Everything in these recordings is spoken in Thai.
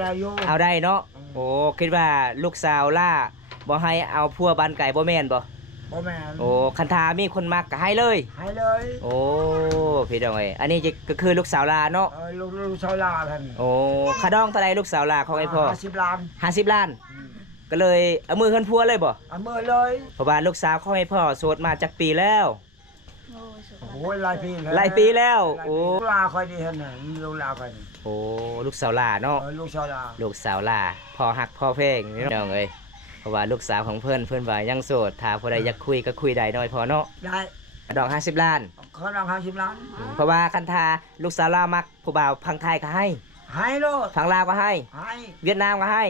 ได้อยู่เอาได้เนาะโอ้คิดว่าลูกสาวล่าบ่ให้เอาพัวบ้านไก่บ่แม่นบ่บ่แม่นโอ้คันทามีคนมักก็ให้เลย ให้เลย โอ้พี่น้องเอ้ยอันนี้ก็คือลูกสาวลาเนาะลูกชาวลาท่านโอ้ค่าดองเท่าไหร่ลูกสาวลาของไอ้พ่อ50 ล้าน50 ล้านก็เลยเอามือเฮือนพัวเลยบ่เอามือเลยเพราะว่าลูกสาวของไอ้พ่อโสดมาจักปีแล้วโอ้ยหลายปีแล้วโอ้ลาค่อยดีหั่นน่ะลูกลาค่อยโอ้ลูกสาวลาเนาะลูกชาวลาลูกสาวลาพ่อฮักพ่อเพลงพี่น้องเอ้ยเพราะว่าลูกสาวของเพิ่นว่ายังโสดถ้าผู้ใดอยากคุยก็คุยได้น้อยพอเนาะได้ดอก50 ล้านขอดอก50 ล้านเพราะว่าคันทาลูกสาวลามักผู้บ่าวพังไทยก็ให้โลดพังลาวก็ให้เวียดนามก็ให้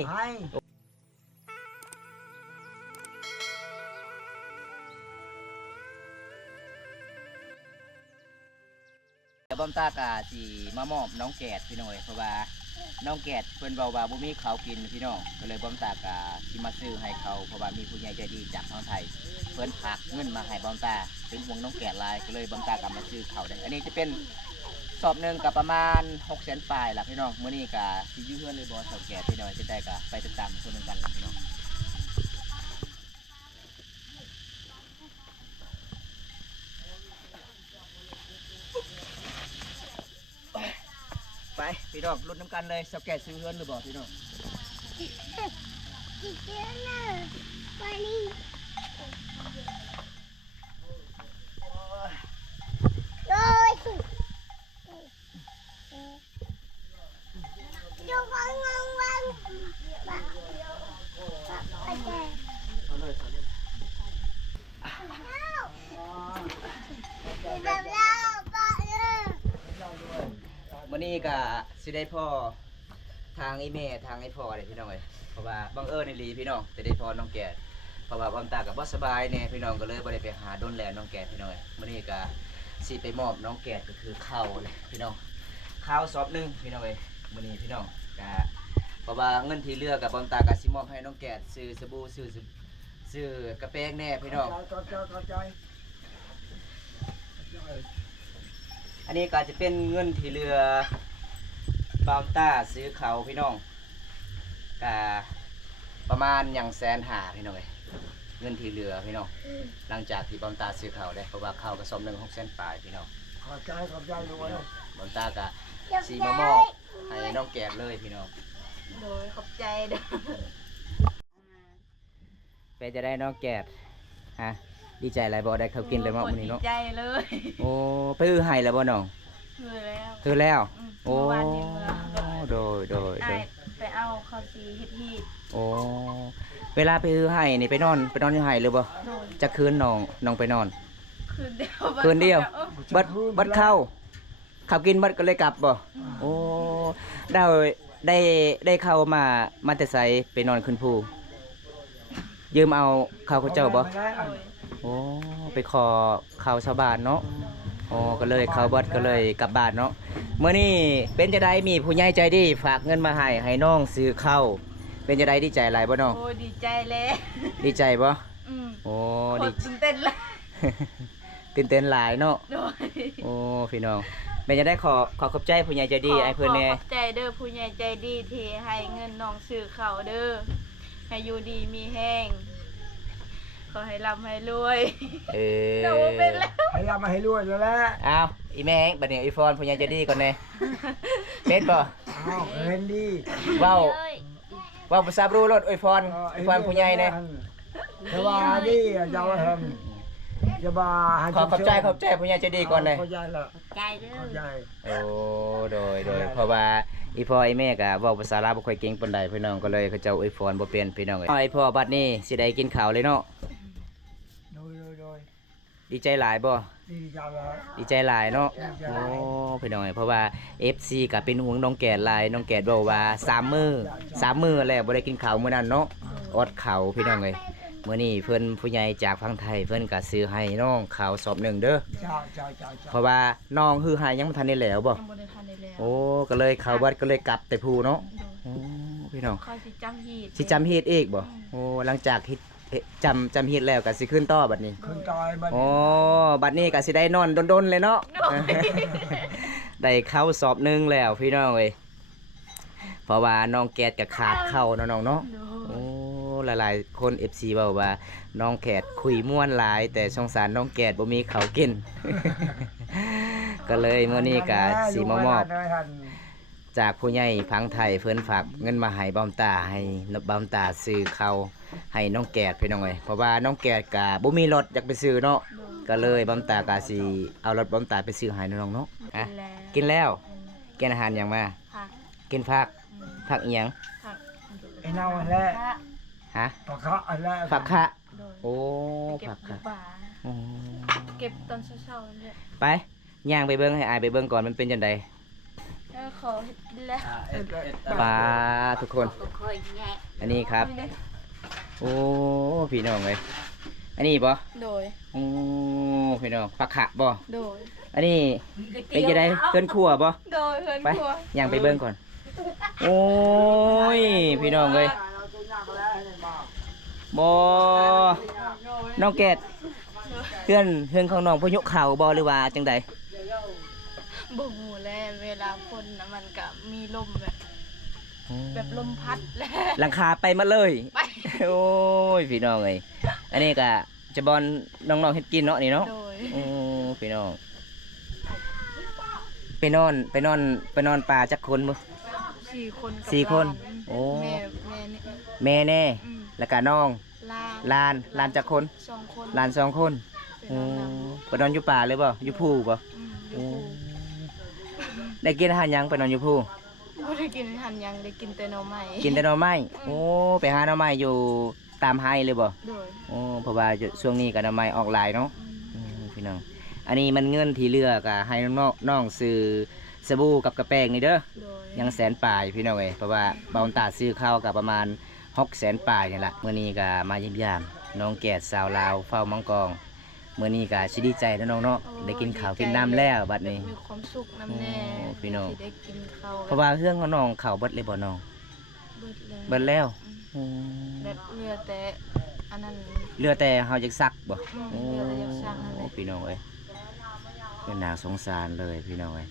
บอมตากาสิมามอบน้องแกดพี่น้องเพราะว่าน้องแกดเพิ่นเว้าว่าบ่มีข้าวกินพี่น้องก็เลยบอมตากาสิมาซื้อให้เขาเพราะว่ามีผู้ใหญ่ใจดีจากทางไทยเพิ่นฝากเงินมาให้บอมตาเป็นห่วงน้องแกดหลายก็เลยบอมตากามาซื้อเขาได้อันนี้จะเป็นสอบหนึ่งกับประมาณ600,000 ปลายล่ะพี่น้องมื้อนี้ก็สิอยู่เฮือนเลยบ่สอบแกดพี่น้องจะได้ก็ไปติดตามชมกันพี่น้องไปพี่น้องลุ้นน้ำกันเลยสแกตซื้อเฮือนหรือบ่พี่น้องไปนี่โอ้ยดูฟังวังวันนี้ก็สิได้พ่อทางไอ้แม่ทางไอ้พ่อเลยพี่น้องเลยเพราะว่าบังเอิญในลีพี่น้องจะได้พ่อน้องแก่เพราะว่าความตากับบ่สบายเนี่ยพี่น้องก็เลยบ่ได้ไปหาดนแลน้องแก่พี่น้องเลยวันนี้ก็สิไปมอบน้องแก่ก็คือข้าวเลยพี่น้องข้าวซอบนึงพี่น้องเลยวันนี้พี่น้องก็เพราะว่าเงินที่เหลือกับความตากับสิมอบให้น้องแก่ซื้อสบู่ซื้อกระแป้งแน่พี่น้องอันนี้ก็จะเป็นเงินที่เหลือบามต้าซื้อเขาพี่น้องกะประมาณอย่าง150,000พี่น้องเลยเงินที่เหลือพี่น้องหลังจากที่บามต้าซื้อเขาได้เพราะว่าเขากระสอบ1,600,000 ปลายพี่น้องขอบใจด้วยบามต้ากะสีมะม่วงให้น้องแกะเลยพี่น้องโดยขอบใจเด้อไปจะได้น้องแกะฮะดีใจอะไรบ่ได้เขากินเลยมั้งมื้อนี้เนาะดีใจเลยโอ้ไปให้แล้วบ่น้องคือแล้วโอ้โดยไปเอาข้าวสีเฮ็ดฮีดโอ้เวลาไปให้นี่ไปนอนอยู่ให้หรือบ่จะคืนน้องไปนอนคืนเดียวบัดเข้ากินบัดก็เลยกลับบ่โอ้ได้เข้ามาแต่ไสไปนอนขึ้นภูยืมเอาข้าวเขาเจ้าบ่โอ้ไปขอข้าวชาวบ้านเนาะอ๋อก็เลยเขาบัดก็เลยกลับบ้านเนาะเมื่อนี้เป็นจะได้มีผู้ใหญ่ใจดีฝากเงินมาให้น้องซื้อข้าวเป็นจะได้ดีใจหลายบ่น้องโอ้ดีใจแล้วดีใจบ่โอ้ดีตื่นเต้นเลยตื่นเต้นหลายเนาะโอ้พี่น้องเป็นจะได้ขอขอบใจผู้ใหญ่ใจดีไอ้เพิ่นแน่ขอบใจเด้อผู้ใหญ่ใจดีที่ให้เงินน้องซื้อข้าวเด้อให้อยู่ดีมีแห้งขอให้ร่ำให้รวยเราเป็นแล้วให้ร่ำให้รวยแล้วแหละอ้าวอีแม่บัดนี้อีฟอนผู้ใหญ่ใจดีก่อนแน่เป็นบ่อ้าวเห็นดีว้าวภาษาบรูรถอวยพรผู้ใหญ่แน่สวัสดีเจ้าเฮมจะมาขอบใจผู้ใหญ่ใจดีก่อนเลยขอบใจละใจเด้อโอ้โดยเพราะว่าอีพ่อไอ้แม่ก็เว้าภาษาลาวบ่ค่อยเก่งปานใดพี่น้องก็เลยเขาเจ้าอวยพรบ่เป็นพี่น้องไอ้พ่อบัดนี้สิได้กินข้าวเลยเนาะโดยดีใจหลายบ่ดีใจหลายเนาะโอ้พี่น้องเพราะว่า FC ก็เป็นห่วงน้องแก่หลายน้องแก่เว้าว่า3 มื้อแล้วบ่ได้กินข้าวมื้อนั้นเนาะอดข้าวพี่น้องเอ้ยมื้อนี้เพิ่นผู้ใหญ่จากฝั่งไทยเพิ่นก็ซื้อให้น้องข้าวสอบ1เด้อเพราะว่าน้องฮือหายยังบ่ทันได้แล้วบ่โอ้ก็เลยเข้าวัดก็เลยกลับแต่ภูเนาะโอ้พี่น้องสิจำฮีดอีกบ่โอ้หลังจากฮิตจำฮีดแล้วก็สิขึ้นต่อบัดนี้ขึ้นต่อบัดนี้โอ้บัดนี้ก็สิได้นอนดนๆเลยเนาะได้เข้าสอบ1แล้วพี่น้องเอ้ย ราะว่าน้องแกดก็ขาดเข้าเนาะน้องเนาะ โด โอ้ ย หลายๆคน FC เว้าว่าน้องแกดคุยม่วนหลาย แต่สงสารน้องแกดบ่มีข้าวกิน ก็เลยมื้อนี้ก็สิมามอบจากผู้ใหญ่พังไทยเพิ่นฝากเงินมาให้บ้อมตาให้บ้อมตาซื้อข้าวให้น้องแกดพี่น้องเอ้ยเพราะว่าน้องแกดก็บ่มีรถอยากไปซื้อเนาะ โดย ก็เลยบ้อมตาก็สิเอารถบ้อมตาไปซื้อให้น้องๆเนาะ กิ อ่ะ นแล้ว กินแล้วกินอาหารหยังมา ผัก กินผักผักอีหยัง ผัก ไอ้เน่าแล้ว ฮะ ปะคะอันแล้ว ผักคะ โดย โอ้ เก็ ผั บ ก อยู่ คะ ป่า อ๋อ เก็บตอนเช้าๆเนี่ย ไปย่างไปเบิ่งให้อายไปเบิ่งก่อนมันเป็นจังได ขอกินแล้ว ปลาทุกคน อันนี้ครับ โอ้พี่น้องเลยอันนี้บ่ โดย โอ้พี่น้องผักขะบ่ โดย อันนี้เป็นจังไดเพิ่นครัวบ่ โดยเพื่อน ไป ครัว ย่างไปเบิ่งก่อน โอ้ยพี่น้องเลยบ่น้องแกดเพื่อนของน้องพยกเข่าบ่หรือว่าจังได บ่หูแล้วเวลาฝนน่ะมันก็มีลมแบบลมพัดแล้ว หลังคาไปมาเลย ไป โอ้ยพี่น้องเอ้ยอันนี้ก็จะบอลน้องๆเฮ็ดกินเนาะนี่เนาะ โดย โอ้พี่น้องไปนอนป่าจักคนมื้อ 4 คนกับ สี่คน หลา โอ้ แม่นี่ แม่แน่ อืม แล้วก็น้อง ลา หลานจักคน 2 คน หลาน2คน เป็น โอ้ น้อง ไปนอนอยู่ป่าเลยบ่อยู่ภูบ่ อยู่ ได้กินอาหารหยังไปนอนอยู่ภู บ่ได้กินหันยังได้กินแต่หน่อไม้ กินแต่หน่อไม้โอ้ไปหาหน่อไม้อยู่ตามไห้เลยบ่ โดย โอ้เพราะว่าช่วงนี้ก็หน่อไม้ออกหลายเนาะ พี่น้อง อันนี้มันเงินที่เหลือกะให้น้องซื้อสบู่กับกระแป้งนี่เด้อ โดย ยังแสนปลายพี่น้องเอ้ยเพราะว่าบาวตาซื้อข้าวกับประมาณ600,000ปลายนี่แหละมื้อนี้ก็มาเยี่ยมยามน้องแกดสาวลาวเฝ้ามังกรมื้อนี้ก็สิดีใจนะน้องเนาะได้กินข้าวกินน้ำแล้วบัดนี้ มีความสุขน้ำแน่ โอ้พี่น้อง ที่ได้กินข้าว เพราะว่าเรื่องของน้องข้าวเบิดเลยบ่น้อง เบิดแล้ว เบิดแล้ว แบบเหลือแต่อันนั้น เหลือแต่เฮาจะซักบ่ เหลือแต่อยากสั่งนั่นแหละ พี่น้องเอ้ยเป็นน่าสงสารเลยพี่น้องเอ้ย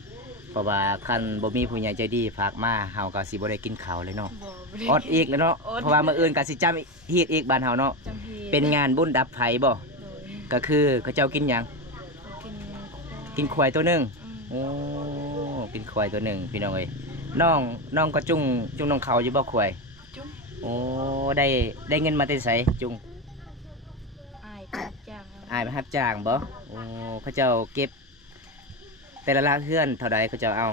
เพราะว่าคันบ่มีผู้ใหญ่ใจดีฝากมาเฮาก็สิบ่ได้กินข้าวเลยเนาะ บ่ได้ อดอีกแล้วเนาะ อด เพราะว่ามื้ออื่นก็สิจำฮีดอีกบ้านเฮาเนาะ จำพี เป็นงานบุญดับไฟบ่ โดย ก็คือเขาเจ้ากินหยัง กิน กินควายตัวหนึง อืม โอ้กินควายตัวหนึงพี่น้องเอ้ยน้องก็จุ้งน้องเขาอยู่บ่ควาย จุ๊บ โอ้ได้เงินมาแต่ไสจุ้ง อายกับจ้าง อายมารับจ้างบ่โอ้เขาเจ้าเก็บ แต่ละเฮือนเท่าใดเขาเจ้าเอา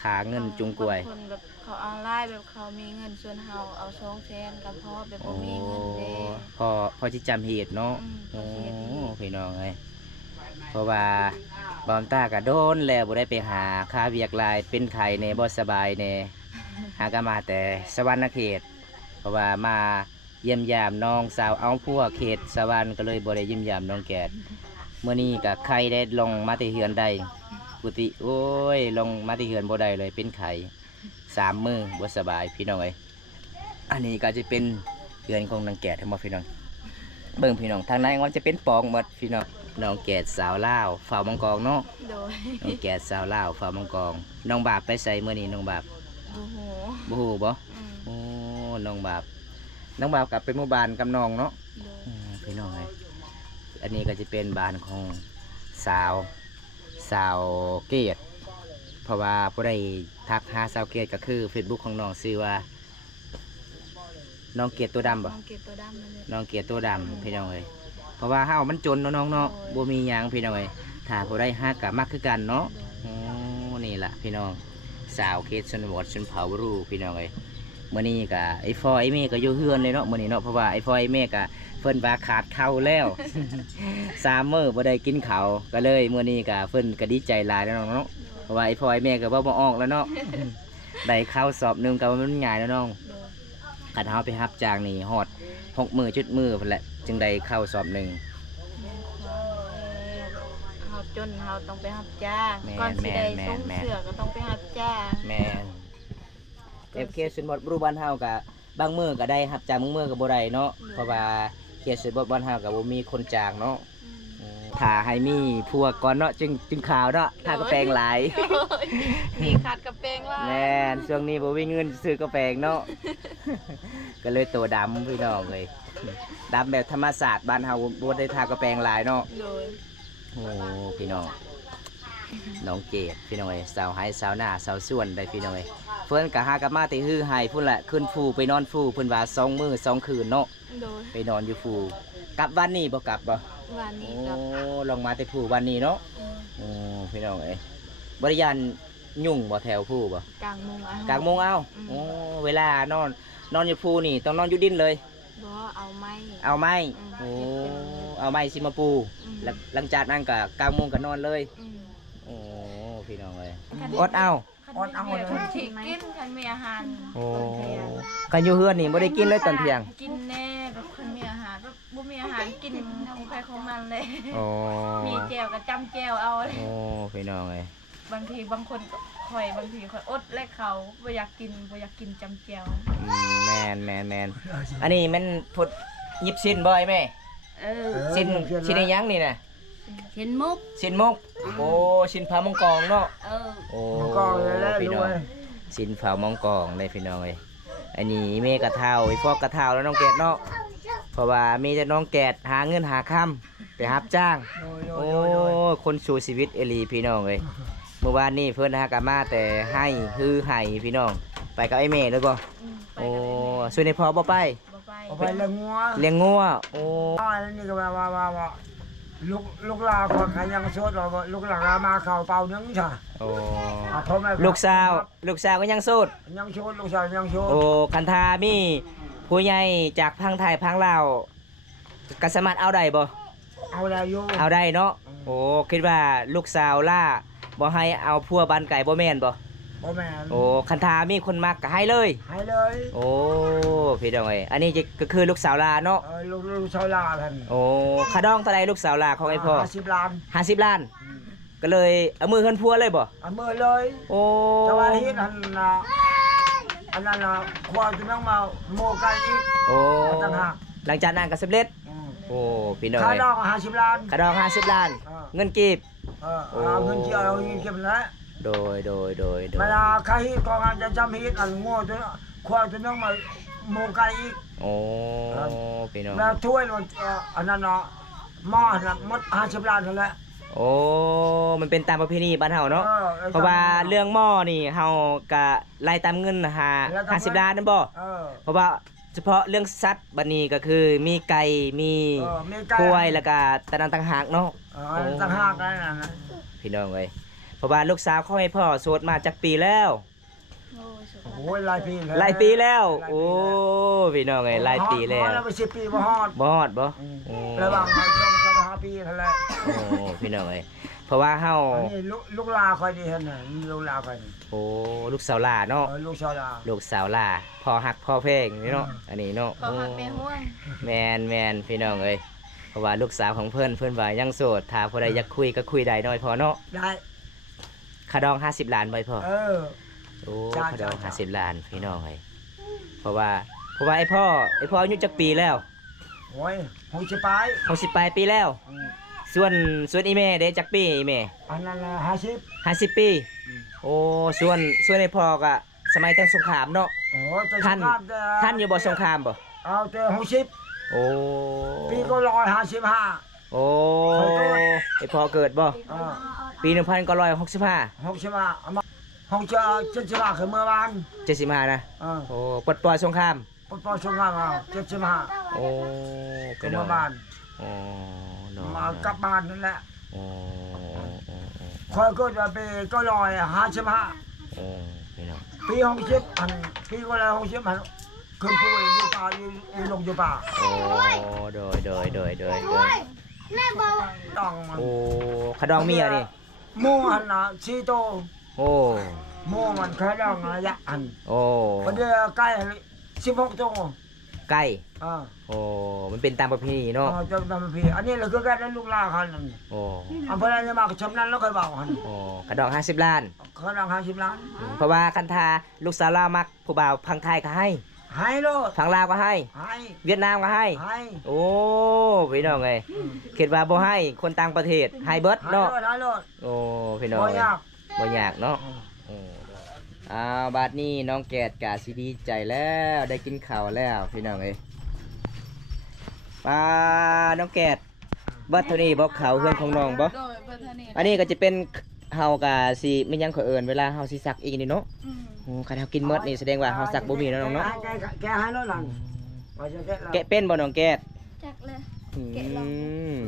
ขาเงินจุ้งกล้วย บางคนแบบเขาออนไลน์แบบเขามีเงินส่วนเฮาเอา200,000กับพ่อแบบ โอ้ บ่มีเงินเด้ พอที่จำเหตุเนาะ อื โอ้ มพอสิเฮ็ดอีก พี่น้องเอ้ยเพราะว่าบอมตาก็โดนแล้วบ่ได้ไปหาค่าเวียกหลายเป็นไข้แน่บ่สบายแน่หาก็มาแต่สวรรณเขต เพราะว่ามาเยี่ยมยามน้องสาวเอาพวกเขตสวรรค์ก็เลยบ่ได้เยี่ยมยามน้องแกดเมื่อนี้ก็ไข้ได้ลงมาที่เฮือนได้กุฏิโอ้ยลงมาที่เฮือนบ่ได้เลยเป็นไข้3 มื้อบ่สบายพี่น้องเอ้ยอันนี้ก็จะเป็นเฮือนของนางแกดทั้งหมดพี่น้อง เบิ่งพี่น้องทางในมันจะเป็นปองหมดพี่น้องน้องแกดสาวลาวฝ่าวมังกรเนาะ โดย น้องแกดสาวลาวฝ่าวมังกรน้องบาปไปใส่เมื่อนี้น้องบาป โอ้โห บ่ฮู้บ่ อืม โอ้น้องบาปกลับเป็นหมู่บ้านกับน้องเนาะ โดย พี่น้องเลยอันนี้ก็จะเป็นบ้านของสาวเกดเพราะว่าผู้ใดทักหาสาวเกดก็คือ Facebook ของน้องชื่อว่าน้องเกดตัวดำบ่ น้องเก็บตัวดำนั่นแหละ น้องเกียรติตัวดำพี่น้องเอ้ยเพราะว่าเฮามันจนเนาะน้องเนาะ โอ้ย บ่มีหยังพี่น้องเอ้ยถ้าผู้ใดฮักก็มักคือกันเนาะ โดย โอ้นี่ล่ะพี่น้องสาวเขตชนบทชนเผ่ารูพี่น้องเอ้ยมื้อนี้ก็ไอ้ฟอยไอ้เมก็อยู่เฮือนเลยเนาะมื้อนี้เนาะเพราะว่าไอ้ฟอยไอ้เมก็เพิ่นว่าขาดข้าวแล้ว 3 มื้อบ่ได้กินข้าวก็เลยมื้อนี้ก็เพิ่นก็ดีใจหลายแล้วน้องเนาะเพราะว่าไอ้ฟอยไอ้เมก็เว้าบ่ออกแล้วเนาะ ได้ข้าวสอบหนึงก็ว่ามันง่ายแล้วน้อง โดย ขันเฮาไปรับจ้างนี่ฮอด6 มื้อ7 มื้อพุ่นแหละจึงได้เข้าสอบหนึ่ง แม่นความแล้วเฮาจนเฮาต้องไปรับจ้าง แม่น ก่อนสิได้ แม่น ส่ง แม่น เสือก็ต้องไปรับจ้าง แม่นFK สุนบทรูบ้านเฮาก็บางมื้อก็ได้รับจ้างบางมื้อก็บ่ได้เนาะเพราะว่าเขตสุนบทบ้านเฮาก็บ่มีคนจ้างเนาะ อืม ถ้าให้มีผัวก่อนเนาะจึงขาวเนาะถ้ากระแปรงหลาย นี่ขาดกระเปงว่า แม่นช่วงนี้บ่มีเงินซื้อกระแปรงเนาะ ก็เลยตัวดำพี่น้องเลยดำแบบธรรมศาสตร์บ้านเฮาบ่ได้ทากระแปรงหลายเนาะ โดย โอ้พี่น้องน้องเกดพี่น้องเอ้ยสาวไฮสาวหน้าสาวส่วนได้พี่น้องเอ้ยเพิ่นก็หากลับมาแต่ฮือไห้พุ่นแหละขึ้นฟูไปนอนฟูเพิ่นว่า2 มื้อ 2 คืนเนาะ โดย ไปนอนอยู่ฟูกลับวันนี้บ่กลับบ่ วันนี้ โอ้ กับ ลองมาแต่ฟูวันนี้เนาะ อืม โอ้พี่น้องเอ้ยบริยานยุ่งบ่แถวฟูบ่ กลางมุง กลางโมงเอาโอ้เวลานอนอยู่ฟูนี่ต้องนอนอยู่ดินเลย บ่เอาไม้ เอาไม้ อื โอ้ ม เอาไม้สิมาปู อืม หลังจากนั้นก็กลางโมงก็นอนเลย อืม โอ้พี่น้องเอ้ยอดเอา อดเอาเลย ฉีกกินฉันมีอาหาร โอ้ ตอนเที่ยง กันอยู่เฮือนนี่บ่ได้กินเลยตอนเที่ยง กินแน่แบบคนมีอาหารแบบบ่มีอาหารกินของใครของมันเลย โอ้ มีแจวกับจำแจวเอาเลย โอ้พี่น้องเอ้ย บางทีบางคนก็คอยบางทีคอยอดและเขาบ่อยากกินจำแจว แมนอันนี้มันพุดหยิบสิ้นบ่อยแม่ เออ สิ้นได้ยังนี่น่ะ เห็นมุก สิ้นมกโอ้สิ้นผามงกองเนาะ เออ โอ้ ก็เลยแล้ว พี่ ร น้อ ว ง ย สินเผามองกองเลยพี่น้องเอ้ยอันนี้เมกระเท้าไอ้ฟอกกระเท้าแล้วน้องแกดเนาะเพราะว่ามีแต่น้องแกดหาเงินหาค่ำไปรับจ้างโอ้คนสู่ชีวิตเอหลีพี่น้องเอ้ยเมื่อวานนี้เพิ่นหากามาแต่ให้ฮือให้พี่น้องไปกับไอ้เมย์เลยบ่ ไป โอ้ กันเลย ส่วนในพอบ่ไป บ่ไป เอาไปเลี้ยงงัว เลี้ยงงัวโอ้ แล้วนี่ก็ว่าลูกลาคนขยังโสดเราลูกหลามาเข้าเป่านึงใช่ โอ้ พ่อแม่ ลูกสาวก็ยังโสด ยังโสดลูกสาวยังโสด โอ้คันทามีผู้ใหญ่จากพังไทยพังลาวก็สามารถเอาได้บ่ เอาแล้วอยู่ เอาได้เนาะ โอ้ คิดว่าลูกสาวล่าบ่ให้เอาพัวบ้านไก่บ่แม่นบ่ พ่อแม่ โอ้ คันทามีคนมักก็ให้เลย ให้เลย โอ้ พี่น้องเอ้ยอันนี้ก็คือลูกสาวลาเนาะ ลูกชาวลาท่าน โอ้คาดองเท่าใดลูกสาวลาของไอ้พ่อ 50 ล้าน 50 ล้าน ก็เลยเอามือขึ้นพัวเลยบ่ เอามือเลย โอ้ แต่ว่าเฮ็ดอันนั้นควายจะต้องมาโมกันอีก โอ้ ต่างหาก หลังจากนั้นก็สำเร็จ โอ้ พี่น้อง ค่า เอ้ย ดอก50 ล้าน คาดอง50 ล้าน เงินกีบ เอาเงินที่เอาเงินเก็บแล้ว โดย เวลาใครฮิตกองจะจำฮิตอันโง่จนควายจะต้องมาโมกันอีก โอ้ พี่น้อง แล้วถ้วยมันอันนั้นหม้อน่ะหมด50 ล้านนั่นแหละ โอ้ มันเป็นตามประเพณีบ้านเฮาเนาะ เพราะว่าเรื่องหม้อนี่เฮาก็ไล่ตามเงิน50 ล้านนั่นบ่ เพราะว่าเฉพาะเรื่องสัตว์บัดนี้ก็คือมีไก่มีกล้วยแล้วก็ตะนันต่างหากเนาะ ต่างหากนั่นน่ะ พี่น้องเอ้ยเพราะว่าลูกสาวเขาให้พ่อโสดมาจากปีแล้ว โอ้ยสุด โอ้ยหลายปีแล้ว หลายปีแล้ว โอ้พี่น้องเอ้ยหลายปีแล้ว เราไป10 ปีบ่ฮอด บ่ฮอดบ่โอ้ ระหว่างช่วง5 ปีนั่นแหละ โอ้พี่น้องเอ้ยเพราะว่าเฮา อันนี้ลูกลาคอยดีเห็นน่ะลูกลาคอยนี่ โอ้ลูกสาวหล่าเนาะ ลูกชาวลา ลูกสาวหล่าพ่อฮักพ่อเพลงนี่เนาะอันนี้เนาะ พอหักแม่ห่วง แมนพี่น้องเอ้ยเพราะว่าลูกสาวของเพื่อนว่ายังโสดถ้าผู้ใดอยากคุยก็คุยได้น้อยพอเนาะ ได้ คาดอง50 ล้านไว้พอ โอ้ จ้า คาดอง จ้า 50 ล้านพี่น้องเอ้ยเพราะว่าไอ้พ่ออายุจักปีแล้ว โอ้ยผมจะไป 60ปลายปีแล้ว ส่วนอีแม่เด้จักปีอีแม่ อันนั้น50 ปีโอ้ส่วนไอ้พ่อก็สมัยตั้งสงครามเนาะ โอ้แต่ ท่านอยู่บ่สงครามบ่ เอาแต่60 โอ้ ปีก็155 โอ้ไอ้พ่อเกิดบ่ปี 1965 65เอามาห้องจะ75คือเมื่อวาน 75นะ โอ้ปลดปล่อยสงคราม ปอชงงาม75 โอ้ ก็เมื่อวาน โอ้เนาะ มากลับบ้านนั่นแหละ โอ้ คอยก็จะไปก็155 โอ้พี่น้อง ปี60อันปีก็แล้ว60อันขึ้นป่วยอยู่ป่าอยู่ลงอยู่ป่า โอ้โดยต้อง โอ้ขดองเมียนี่ หมู่อันน่ะชีโต โอ้ หมู่มันขดองระยะอัน โอ้ ประเดี๋ยวใกล้16ตัว ใกล้ อ่า โอ้มันเป็นตามประเพณีเนาะ จะทำพี่อันนี้เราคือการนั้นลูกลาคันนั่น โอ้ อำเภออะไรมาชำนั้นแล้วค่อยบอกหัน โอ้ขดอง50 ล้าน เขาดัง50 ล้าน เพราะว่าคันทาลูกสาวลาวมักผู้บ่าวพังไทยก็ให้ ให้โลด ทางลาวก็ให้ ให้ เวียดนามก็ให้ ให้ โอ้พี่น้องเอ้ยคิดว่าบ่ให้คนต่างประเทศให้เบิด ให้ เนาะ โลดให้โลด โอ้พี่น้อง บ่ เอ้ย ยาก บ่ยากเนาะบาดนี้น้องแกดกะสิดีใจแล้วได้กินข้าวแล้วพี่น้องเอ้ยป้าน้องแกดบัดเท่านี้บ่ข้าวเฮือนของน้องบ่ โดยเพิ่นเท่านี้ อันนี้ก็จะเป็นเฮากะสิไม่ยังขอเอิ้นเวลาเฮาสิซักอีกนี่เนาะ อืม โอ้คันเฮากินหมดนี่แสดงว่าเฮาซักบ่มีเนาะน้องเนาะ แกให้โลดหลังว่าจะแกะ แกะเป็นบ่น้องแกด จักเลย อื แกะลอง ม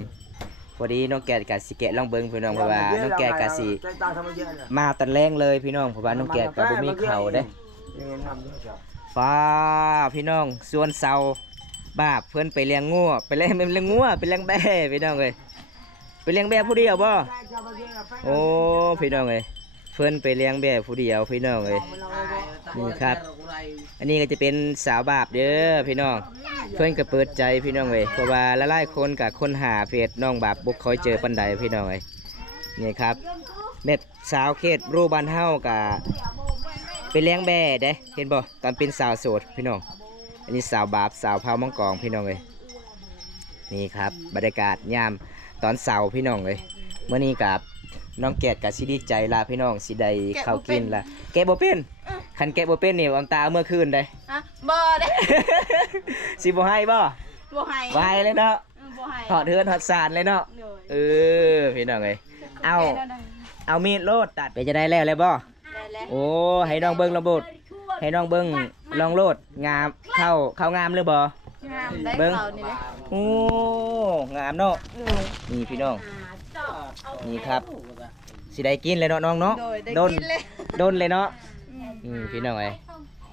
พอดีน้องแกดกะสิแกะลองเบิ่งพี่น้องเพราะว่าน้องแกดกะสิ ใจตาทำมาเยอะเลย มาตอนแรงเลยพี่น้องเพราะว่าน้องแกดก็บ่มีข้าวเด้ ฟ้าพี่น้องส่วนเสาบาปเพื่อนไปเลี้ยงงัวไปเลี้ยงงัวไปเลี้ยงแบ่พี่น้องเลยไปเลี้ยงแบ่ผู้เดียวบ่โอ้พี่น้องเลยเพื่อนไปเลี้ยงแบ่ผู้เดียวพี่น้องเลยนี่ครับ อันนี้ก็จะเป็นสาวบาปเด้อพี่น้องเพื่อนก็เปิดใจพี่น้องเลยเพราะว่าหลายๆคนกับคนหาเพจน้องบาปบุกคอยเจอปันใดพี่น้องเลยนี่ครับเม็ดสาวเขตรูบ้านเฮากับไปเลี้ยงแบ่เด้เห็นบ่ตอนเป็นสาวโสดพี่น้องอันนี้สาวบาปสาวเผามังกรพี่น้องเลยนี่ครับบรรยากาศยามตอนเสาร์พี่น้องเลยเมื่อนี้กับน้องแกดกับสิดีใจลาพี่น้องสิได้ข้าวกินละแกะบ่เป็นคันแกะบ่เป็นนี่อมตาเอาเมื่อคืนได้ ฮะบ่ได้ สิบ่ให้บ่ บ่ให้ ไว้เลยเนาะ บ่ให้ ถอดเทือนถอดสารเลยเนาะ โดย เออพี่น้องเลยเอา แกะแล้วได้ เอามีดโลดตัดไปจะได้แล้วเลยบ่ ได้แล้ว โอ้ให้น้องเบิ้งระบบให้น้องเบิ้งลองโลดงามเข้างามหรือบ่ งามได้ เบิ่ง เขานี่แหละ โอ้งามเนาะ โดย นี่พี่น้องนี่ครับสิได้กินเลยเนาะน้องเนาะ โดยได้ โดน กินเลย โดนเลยเนาะ อืม พี่น้องเอ้ย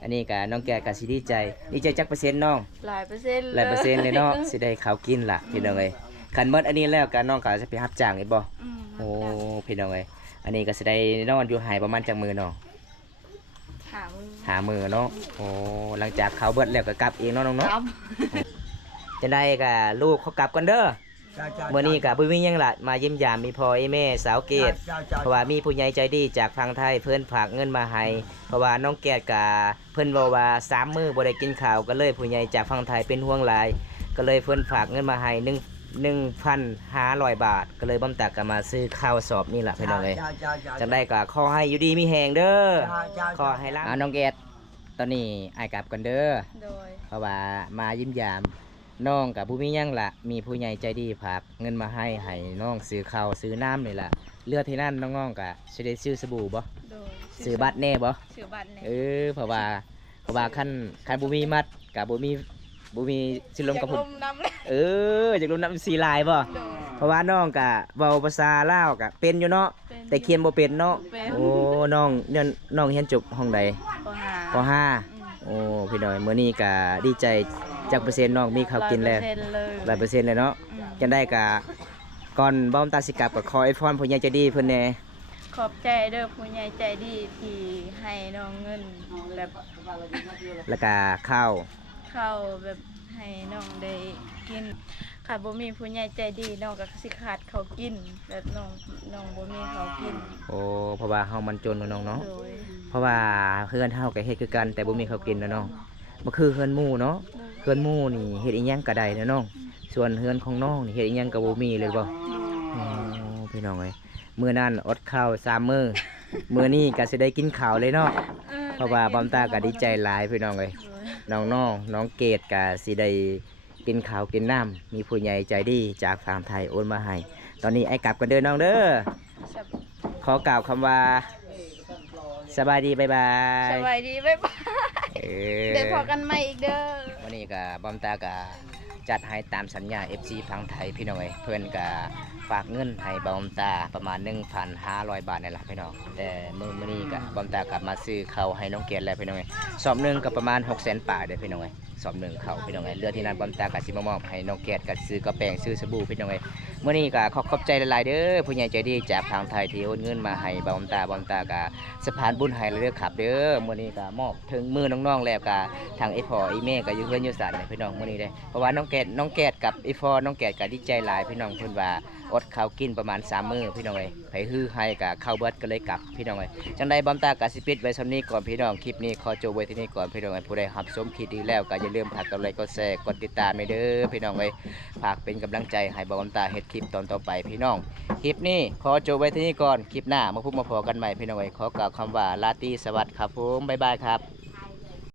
อันนี้กะน้องแกกะสิดีใจดีใจจักเปอร์เซ็นต์น้อง หลายเปอร์เซ็นต์ หลายเปอร์เซ็นต์เลยเนาะสิได้ข้าวกินล่ะพี่น้องเอ้ยคันเบิดอันนี้แล้วกะน้องก็จะไปรับจ้างอีกบ่ อืม โอ้พี่น้องเอ้ยอันนี้ก็สิได้นอนอยู่หายประมาณจักมือน้อง หามือ หามือเนาะโอ้หลังจากเขาเบิดแล้วก็กลับเองเนาะน้องเนาะ ครับ จะได้กะลูกเขากลับกันเด้อเมื่อนี้กะบุ้ยยังละมาเยี่ยมยามมีพ่อไอ้แม่สาวเกดเพราะว่ามีผู้ใหญ่ใจดีจากทางไทยเพื่อนฝากเงินมาให้เพราะว่าน้องแกดกะเพื่อนบอกว่า3 มื้อบ่ได้กินข้าวก็เลยผู้ใหญ่จากทางไทยเป็นห่วงหลาย ก็เลยเพื่อนฝากเงินมาให้1,500 บาท ก็เลยบัมตักก็มาซื้อข้าวสอบนี่แหละพี่น้องเลยจังได้กะขอให้อยู่ดีมีแหงเด้อขอให้รักน้องแกดตอนนี้อ้ายกลับกันเด้อ โดย เพราะว่ามายิ้มยามน้องกับผู้มีหยังละมีผู้ใหญ่ใจดีฝากเงินมาให้น้องซื้อข้าวซื้อน้ำนี่ละเลือดที่นั่นน้องๆกะสิได้ซื้อสบู่บ่ โดย ซื้อบัตรแน่บ่ ซื้อบัตรเนี่ย เพราะว่าคันบ่มีมัดกับบ่มีสิลมกับผม อยากน้ำเลย อยากลมน้ำสีลายบ่ โดย เพราะว่าน้องกะเว้าภาษาลาวกะเป็นอยู่เนาะ เป็น แต่เขียนบ่เป็นเนาะ เป็น โอ้น้องเรียนจบห้องใด ปหา ป .5 โอ้พี่น้อยมื้อนี้ก็ดีใจจักเปอร์เซ็นต์น้องมีข้าวกินแล้ว 100%เลย 100%เลยเนาะจังได้ก็ก่อนบ้อมตาสิกลับก็ขอไอพรผู้ใหญ่ใจดีเพิ่นแหน่ ขอบใจเด้อผู้ใหญ่ใจดีที่ให้น้องเงินแบบ แล้วก็ข้าว เข้าแบบให้น้องได้กินค่ะบ่มีผู้ใหญ่ใจดีน้องก็สิขาดเขาวกิน แบบน้องบ่มีเขาวกิน โอ้เพราะว่าเฮามันจนเนาะน้องเนาะ โดย เพราะว่าเฮือนเฮาก็เฮ็ดคือกันแต่บ่มีข้าวกินเนาะน้องบ่คือเฮือนหมู่เนาะเฮือนหมู่นี่เฮ็ดอีหยังก็ได้เนาะน้องส่วนเฮือนของน้องนี่เฮ็ดอีหยังก็บ่มีเลยบ่โอ้พี่น้องเอ้ยมื้อนั้นอดข้าว3มื้อมื้อนี้ก็สิได้กินข้าวเลยเนาะเพราะว่าบอมตาก็ดีใจหลายพี่น้องเอ้ย โดย น้องเกดก็สิได้กินข้าวกินน้ำมีผู้ใหญ่ใจดีจากทางไทยโอนมาให้ตอนนี้ไอ้กลับกันเด้อน้องเด้อ สบ ขอกล่าวคำว่าสบายดีบ๊ายบาย สบายดีบ๊ายบาย เออ เดี๋ยวพอกันใหม่อีกเด้อ วันนี้ก็บอมตาก็จัดให้ตามสัญญา FC พังไทยพี่น้องเอ้ยเพื่อนก็ฝากเงินให้บอมตาประมาณ 1,500 บาทนี่แหละพี่น้องแต่มื้อนี้ก็บอมตากลับมาซื้อข้าวให้น้องเกดแล้วพี่น้องเอ้ยสอบหนึงก็ประมาณ 600,000 บาทเด้อพี่น้องเอ้ย สอบหนึ่งเขาพี่น้องเอ้ยเรือที่นั้นบอมตากะสิมามอบให้น้องแกดกะซื้อกระแปงซื้อสบู่พี่น้องเอ้ยมื้อนี้ก็ขอบใจหลายๆเด้อผู้ใหญ่ใจดีจากทางไทยที่โอนเงินมาให้บอมตากะสะพานบุญให้เด้อครับเด้อมื้อนี้ก็มอบถึงมือน้องๆแล้วก็ทางไอ้พ่อไอ้แม่ก็อยู่เฮือนอยู่ศาลพี่น้องมื้อนี้เด้เพราะว่าน้องแกดกับไอ้พ่อน้องแกดก็ดีใจหลายพี่น้องเพิ่นว่าอดข้าวกินประมาณ3มื้อพี่น้องเอ้ยไผฮือให้ก็ข้าวเบิดก็เลยกลับพี่น้องเอ้ยจังได๋บอมตากะสิปิดไว้ส่ำนี้ก่อนพี่น้องคลิปนี้ขอจบไว้ที่นี่ก่อนพี่น้องเอ้ยผู้ใดรับชมคลิปดีแล้วก็อย่าลืมฝากกดไลค์กดแชร์กดติดตามเด้อพี่น้องเอ้ยฝากเป็นกำลังใจให้บอมตาเฮ็ดคลิปตอนต่อไปพี่น้องคลิปนี้ขอจบไว้ที่นี่ก่อนคลิปหน้ามาพบมาพอกันใหม่พี่น้องเอ้ยขอกล่าวคำว่าลาตรีสวัสดิ์ครับผมบ๊ายบายครับ